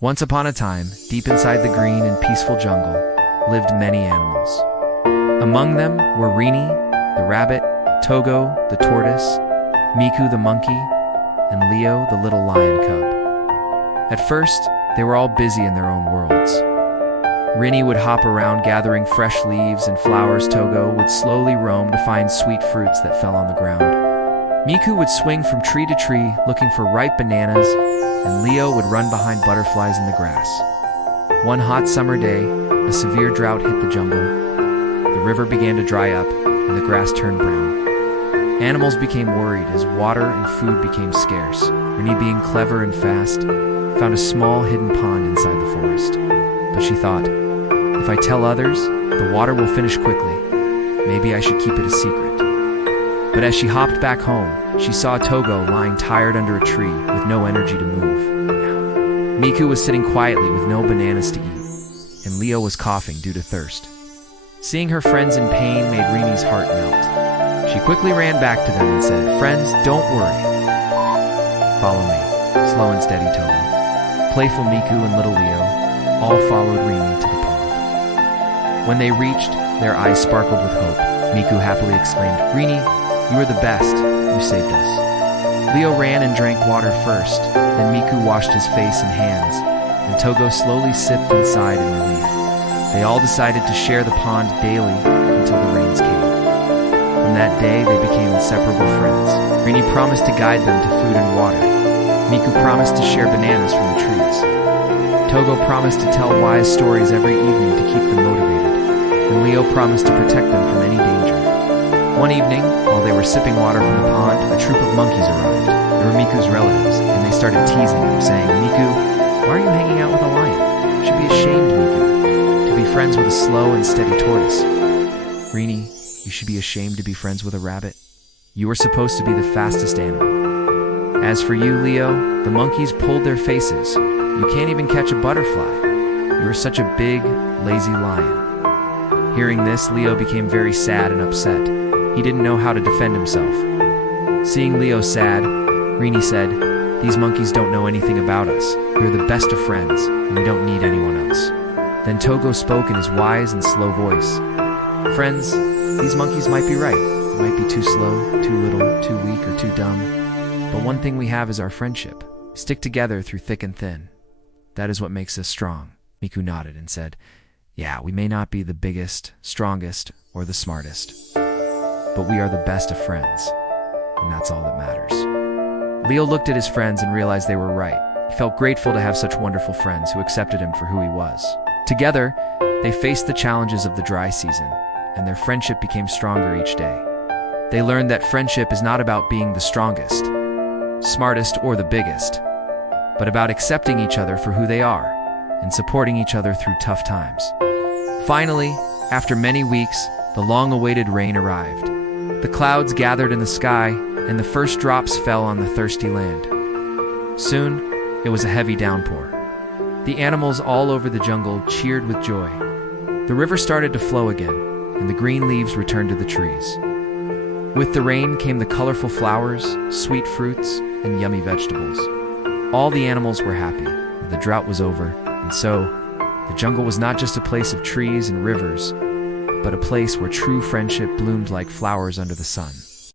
Once upon a time, deep inside the green and peaceful jungle, lived many animals. Among them were Rini the Rabbit, Togo the Tortoise, Miku the Monkey, and Leo the Lion Cub. At first, they were all busy in their own worlds. Rini would hop around gathering fresh leaves and flowers. Togo would slowly roam to find sweet fruits that fell on the ground. Miku would swing from tree to tree looking for ripe bananas, and Leo would run behind butterflies in the grass. One hot summer day, a severe drought hit the jungle. The river began to dry up, and the grass turned brown. Animals became worried as water and food became scarce. Rini, being clever and fast, found a small hidden pond inside the forest. But she thought, if I tell others, the water will finish quickly. Maybe I should keep it a secret. But as she hopped back home, she saw Togo lying tired under a tree with no energy to move. Miku was sitting quietly with no bananas to eat, and Leo was coughing due to thirst. Seeing her friends in pain made Rini's heart melt. She quickly ran back to them and said, "Friends, don't worry. Follow me." Slow and steady Togo, playful Miku, and little Leo all followed Rini to the pond. When they reached, their eyes sparkled with hope. Miku happily exclaimed, "Rini, you are the best. You saved us." Leo ran and drank water first, then Miku washed his face and hands, and Togo slowly sipped and sighed in relief. They all decided to share the pond daily until the rains came. From that day, they became inseparable friends. Rini promised to guide them to food and water. Miku promised to share bananas from the trees. Togo promised to tell wise stories every evening to keep them motivated, and Leo promised to protect them from any danger. One evening, while they were sipping water from the pond, a troop of monkeys arrived. They were Miku's relatives, and they started teasing him, saying, "Miku, why are you hanging out with a lion? You should be ashamed, Miku, to be friends with a slow and steady tortoise. Rini, you should be ashamed to be friends with a rabbit. You are supposed to be the fastest animal. As for you, Leo, the monkeys pulled their faces. You can't even catch a butterfly. You are such a big, lazy lion." Hearing this, Leo became very sad and upset. He didn't know how to defend himself. Seeing Leo sad, Rini said, "These monkeys don't know anything about us. We're the best of friends, and we don't need anyone else." Then Togo spoke in his wise and slow voice. "Friends, these monkeys might be right. They might be too slow, too little, too weak, or too dumb. But one thing we have is our friendship. Stick together through thick and thin. That is what makes us strong." Miku nodded and said, "Yeah, we may not be the biggest, strongest, or the smartest, but we are the best of friends, and that's all that matters." Leo looked at his friends and realized they were right. He felt grateful to have such wonderful friends who accepted him for who he was. Together, they faced the challenges of the dry season, and their friendship became stronger each day. They learned that friendship is not about being the strongest, smartest, or the biggest, but about accepting each other for who they are and supporting each other through tough times. Finally, after many weeks, the long-awaited rain arrived. The clouds gathered in the sky, and the first drops fell on the thirsty land. Soon, it was a heavy downpour. The animals all over the jungle cheered with joy. The river started to flow again, and the green leaves returned to the trees. With the rain came the colorful flowers, sweet fruits, and yummy vegetables. All the animals were happy. The drought was over, and so, the jungle was not just a place of trees and rivers, but a place where true friendship bloomed like flowers under the sun.